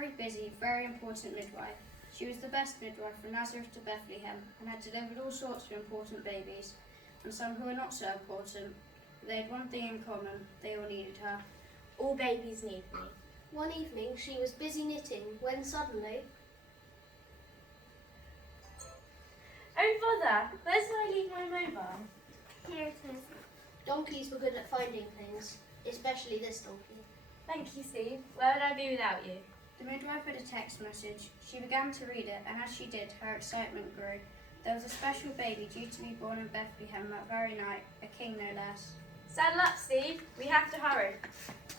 very busy, very important midwife. She was the best midwife from Nazareth to Bethlehem and had delivered all sorts of important babies, and some who were not so important. But they had one thing in common: they all needed her. All babies need me. One evening she was busy knitting when suddenly... Oh bother, where did I leave my mobile? Here it is. Donkeys were good at finding things, especially this donkey. Thank you, Steve. Where would I be without you? The midwife had a text message. She began to read it, and as she did, her excitement grew. There was a special baby due to be born in Bethlehem that very night, a king no less. Saddle up, Steve. We have to hurry.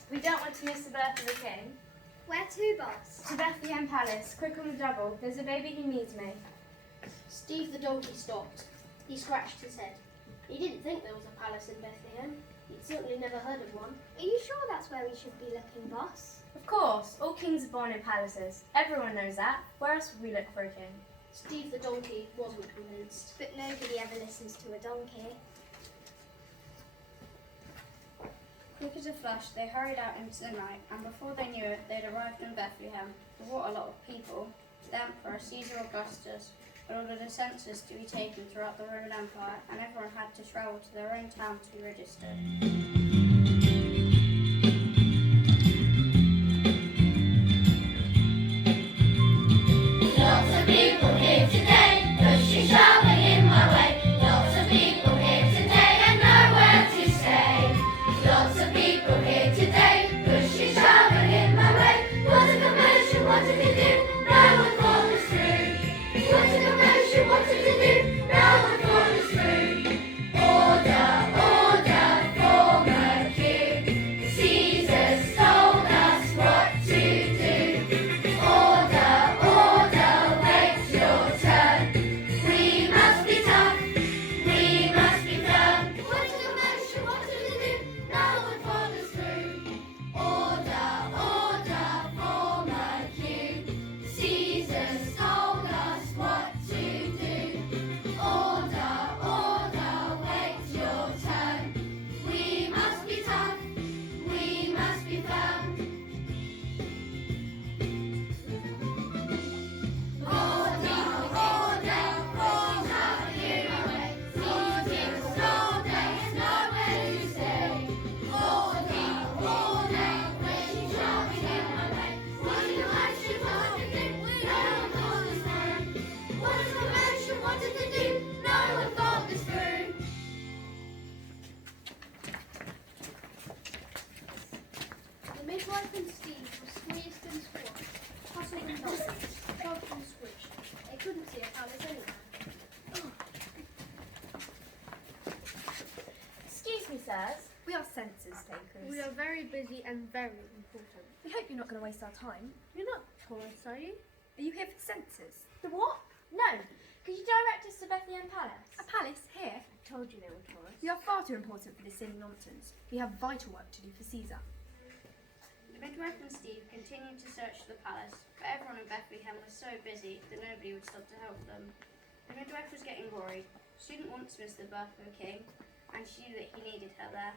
We don't want to miss the birth of the king. Where to, boss? To Bethlehem Palace, quick on the double. There's a baby who needs me. Steve the donkey stopped. He scratched his head. He didn't think there was a palace in Bethlehem. He'd certainly never heard of one. Are you sure that's where we should be looking, boss? Of course, all kings are born in palaces. Everyone knows that. Where else would we look for a king? Steve the donkey wasn't convinced. But nobody ever listens to a donkey. Quick as a flash, they hurried out into the night, and before they knew it, they'd arrived in Bethlehem. But what a lot of people! The Emperor, Caesar Augustus, had ordered a census to be taken throughout the Roman Empire, and everyone had to travel to their own town to be registered. Lots of people here today, pushing, shoving in my way. Lots of people here today and nowhere to stay. Lots of people here today, pushing, shoving in my way. What a commotion, what did you do? No one follows through. What a commotion, what did you do? No one follows through. Order, order, form a queue. Caesar's told us what to do. Order, order, wait your turn. We must be tough, we must be firm. What a commotion, what do we do? No one follows through. Order, order, form a queue. Caesar's told us what to do. Order, order, wait your turn. We must be tough, we must be firm. Order, order, form a queue. Caesar's told us nowhere to stay. Order, order, wait your turn. What a commotion, what did they do? No one follows through. What a commotion, what did they do? No one follows through. The midwife and Steve were squeezed and squashed, hustled and bustled, shoved and squished. They couldn't see a palace anywhere. Excuse me, sirs. We are census takers. We are very busy and very important. We hope you're not going to waste our time. You're not tourists, are you? Are you here for the census? The what? No. Could you direct us to Bethlehem Palace? A palace here? I told you they were tourists. We are far too important for this silly nonsense. We have vital work to do for Caesar. The midwife and Steve continued to search the palace, but everyone in Bethlehem was so busy that nobody would stop to help them. The midwife was getting worried. She didn't want to miss the birth of a king, and she knew that he needed her there.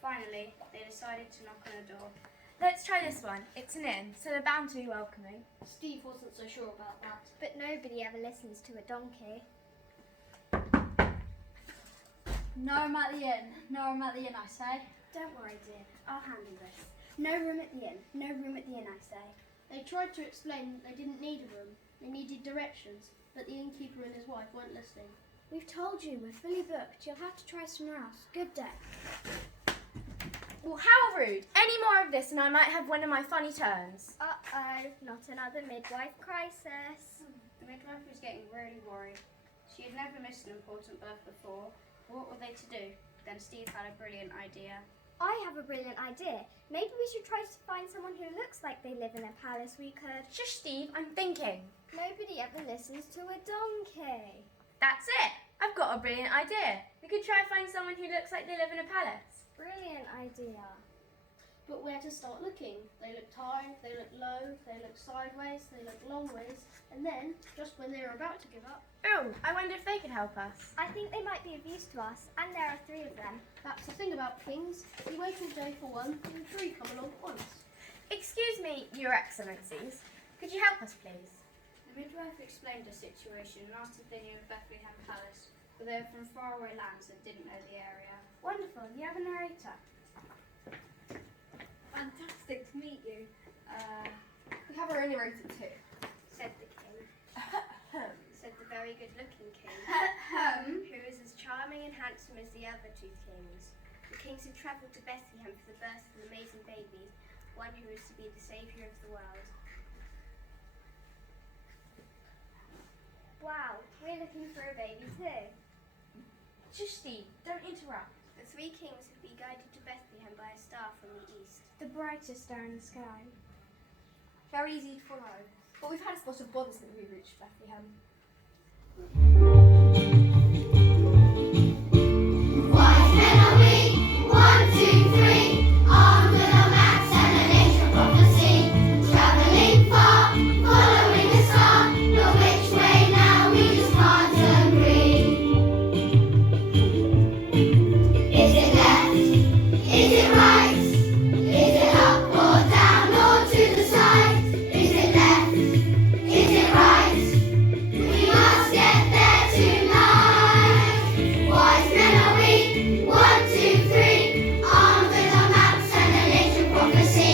Finally, they decided to knock on a door. Let's try this one. It's an inn, so they're bound to be welcoming. Steve wasn't so sure about that. But nobody ever listens to a donkey. No room at the inn. No room at the inn, I say. Don't worry, dear. I'll handle this. No room at the inn. No room at the inn, I say. They tried to explain that they didn't need a room. They needed directions, but the innkeeper and his wife weren't listening. We've told you, we're fully booked. You'll have to try somewhere else. Good day. Well, how rude. Any more of this and I might have one of my funny turns. Uh-oh, not another midwife crisis. The midwife was getting really worried. She had never missed an important birth before. What were they to do? Then Steve had a brilliant idea. I have a brilliant idea. Maybe we should try to find someone who looks like they live in a palace we could. Shush, Steve, I'm thinking. Nobody ever listens to a donkey. That's it. I've got a brilliant idea. We could try and find someone who looks like they live in a palace. Brilliant idea. But where to start looking? They looked high, they looked low, they looked sideways, they looked long ways, and then, just when they were about to give up, Oh, I wonder if they could help us. I think they might be of use to us, and there are 3 of them. that's the thing about kings. You wait all day for one, and 3 come along at once. Excuse me, Your Excellencies. Could you help us, please? The midwife explained the situation and asked if they knew of Bethlehem Palace, but they were from faraway lands and didn't know the area. Wonderful. You have a narrator. Fantastic to meet you. We have our own narrator too. Said the king. Said the very good-looking king, who is as charming and handsome as the other two kings. The kings had travelled to Bethlehem for the birth of an amazing baby, one who was to be the saviour of the world. Wow, we're looking for a baby too. Shush, Steve. Don't interrupt. The three kings would be guided to Bethlehem by a star from the east. The brightest star in the sky. Very easy to follow. But we've had a spot of bother since we reached Bethlehem. Wise men are we, 1, 2, 3, armed with our maps and an ancient prophecy, travelling far, following a star, but which way now we just can't agree. Is it left? Is it right? Is it up or down or to the side? Is it left? Is it right? We must get there tonight. Wise men are we, 1, 2, 3, armed with our maps and an ancient prophecy,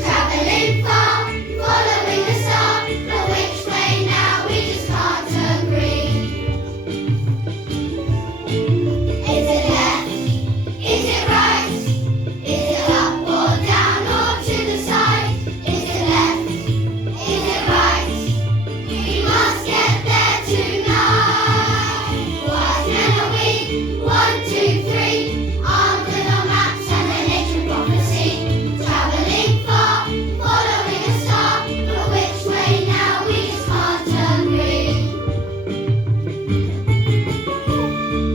travelling far, following a star, but which way now we just can't agree. Is it left? Is it right? Is it up or down or to the side? Is it left? Is it right? We must get there tonight. Wise men are we, 1, 2, 3, armed with our maps and an ancient prophecy, travelling far, following a star, but which way now we just can't agree.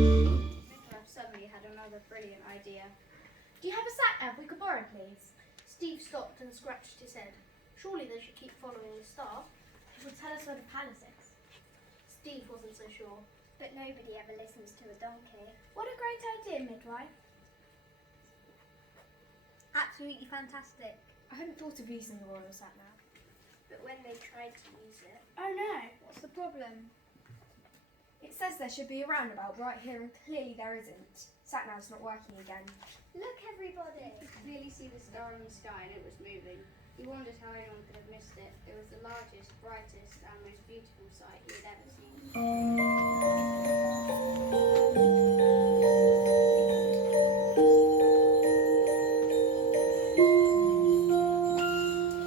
The midwife suddenly had another brilliant idea. Do you have a sat nav we could borrow, please? Steve stopped and scratched his head. Surely they should keep following the star. It will tell us where the palace is. Steve wasn't so sure. But nobody ever listens to a donkey. What a great idea, midwife. Absolutely fantastic. I hadn't thought of using the royal sat nav. But when they tried to use it, Oh no, what's the problem? It says there should be a roundabout right here, and clearly there isn't. Sat nav's not working again. Look, everybody. he could clearly see the star in the sky and it was moving. He wondered how anyone could have missed it. It was the largest, brightest and most beautiful sight he had ever seen.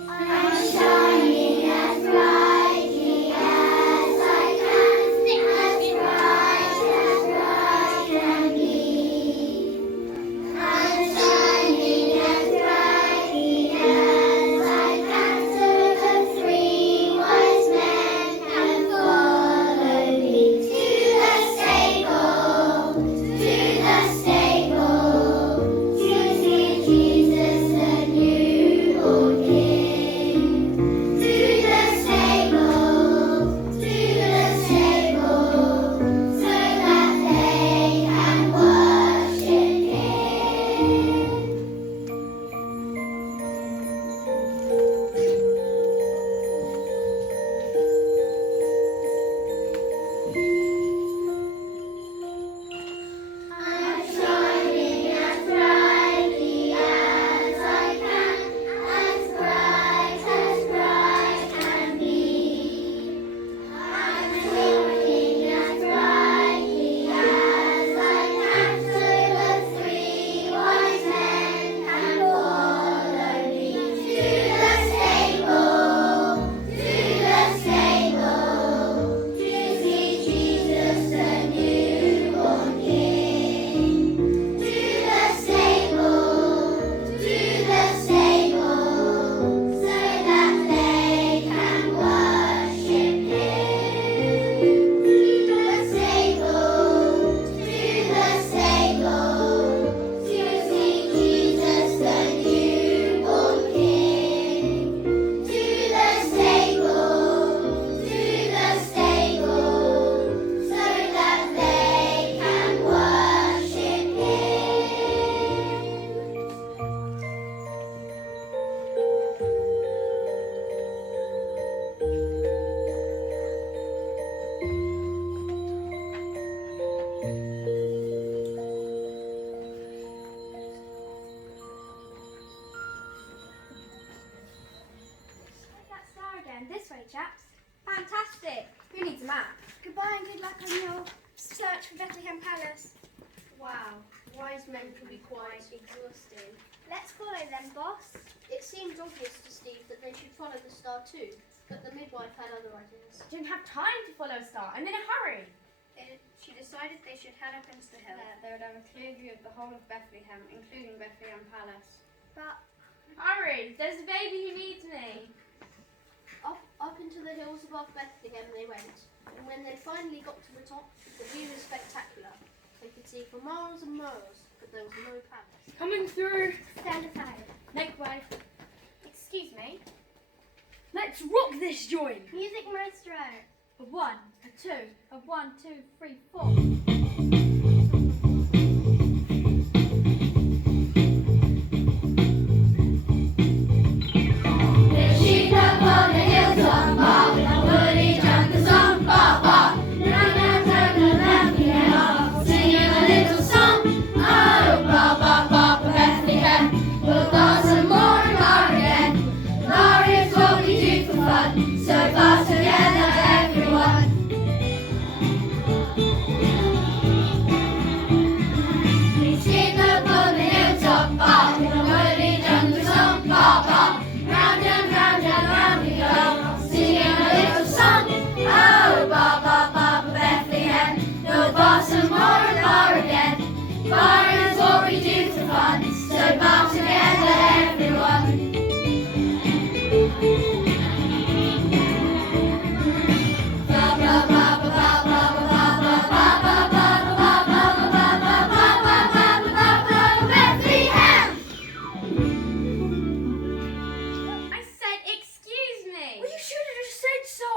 I'm shining as brightly as I can, as bright can be. I'm shining as brightly as I can, so the 3 wise men can follow me to the stable. this way, chaps. Fantastic. Who needs a map? Goodbye and good luck on your search for Bethlehem Palace. Wow, wise men can be quite exhausting. Let's follow them, boss. It seemed obvious to Steve that they should follow the star too, but the midwife had other ideas. Didn't have time to follow a star. I'm in a hurry. She decided they should head up into the hill. They would have a clear view of the whole of Bethlehem, including Bethlehem Palace. But Hurry, there's a baby who needs me. Up into the hills above Bethlehem they went, and when they finally got to the top, the view was spectacular. They could see for miles and miles, but there was no palace. Coming through. stand aside. Make way. Excuse me. Let's rock this joint. Music maestro. A 1, a 2, a 1, 2, 3, 4. The sheep upon the hilltop, bob, the woody jump the song, bob, bob. Round and round and round we go, singing a little song. Oh, bob, bob, bob, Bethlehem, we'll go some more and more again. Glory is what we do for fun, so fast together, everyone. Skip upon the hilltop, bob, the woody jump the song, bob, bob. Round and round we go, singing a little song. Oh, ba ba ba Bethlehem, we'll boss some more and more again. Fire is what we do for fun, so bob together, everyone. Ba ba ba ba ba ba ba ba ba ba ba ba ba ba ba ba ba ba ba Bethlehem. I said, excuse me. Well, you should have just said so.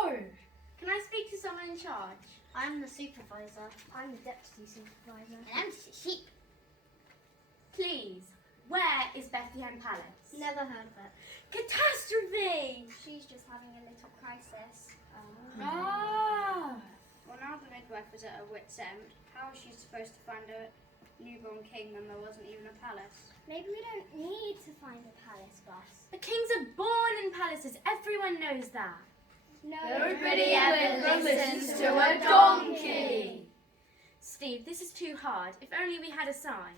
Can I speak to someone in charge? I'm the supervisor. I'm the deputy supervisor. And I'm just a sheep. Please, where is Bethlehem Palace? Never heard of it. Catastrophe! She's just having a little crisis. Ah! Well, now the midwife was at her wit's end. How was she supposed to find a newborn king when there wasn't even a palace? Maybe we don't need to find a palace, boss. The kings are born in palaces. Everyone knows that. Nobody ever listens to a donkey. Steve, this is too hard. If only we had a sign.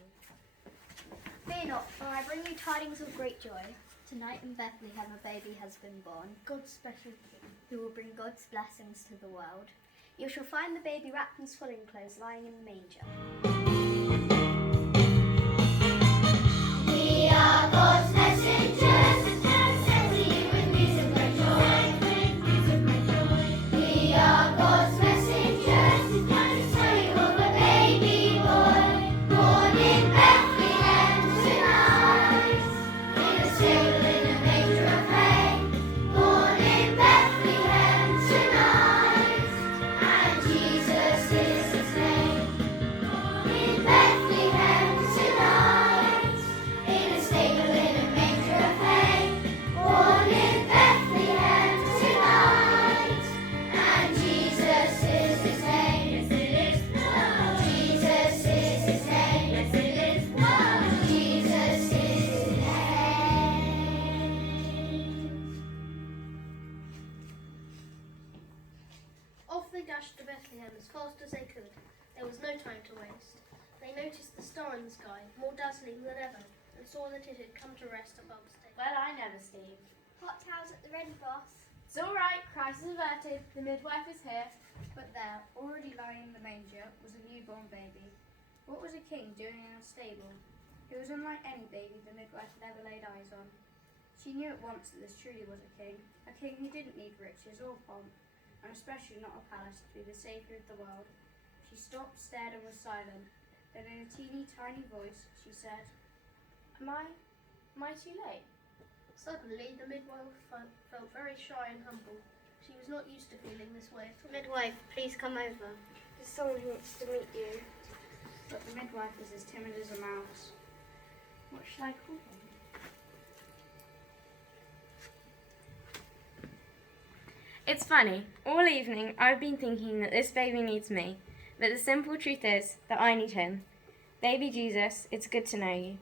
Fear not, for I bring you tidings of great joy. Tonight in Bethlehem a baby has been born, God's special king, who will bring God's blessings to the world. You shall find the baby wrapped in swaddling clothes lying in the manger. We are God's messengers, sent to you with news of great joy. We are God's messengers, come to tell you of a baby boy, born in Bethlehem tonight. In a stable in a manger of hay, born in Bethlehem tonight. And Jesus is his name. Born in Bethlehem tonight. In a stable in a manger of hay, born in Bethlehem tonight. And Jesus is his name. Jesus is his name. Jesus is his name. Off they dashed to Bethlehem as fast as they could. There was no time to waste. They noticed the star in the sky, more dazzling than ever, and saw that it had come to rest above the stable. Well, I never, Steve. Hot towels at the ready, boss. It's all right. Crisis averted. The midwife is here. But there, already lying in the manger, was a newborn baby. What was a king doing in a stable? He was unlike any baby the midwife had ever laid eyes on. She knew at once that this truly was a king who didn't need riches or pomp, and especially not a palace to be the saviour of the world. She stopped, stared, and was silent. Then in a teeny tiny voice, she said, Am I too late? Suddenly, the midwife felt very shy and humble. She was not used to feeling this way at all. Midwife, please come over. There's someone who wants to meet you. But the midwife is as timid as a mouse. What should I call him? It's funny. All evening I've been thinking that this baby needs me. But the simple truth is that I need him. Baby Jesus, it's good to know you.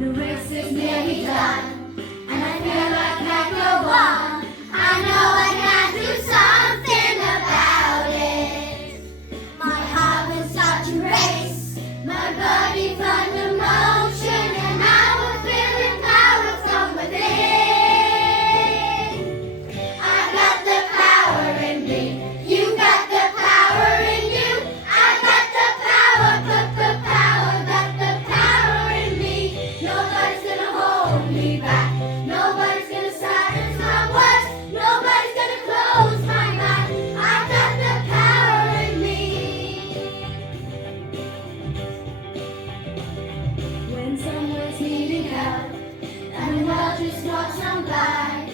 and the race is nearly done. And I feel I can't go on. I know I can do something about it. My heart will start to race, my body find emotion, and I will feel empowered from within. I got the power in me, you got the power in you. I got the power, got the power in me. Nobody's gonna hold me back, nobody's gonna silence my words, nobody's gonna close my mouth. I got the power in me. When someone's needing help and the world just walks on by,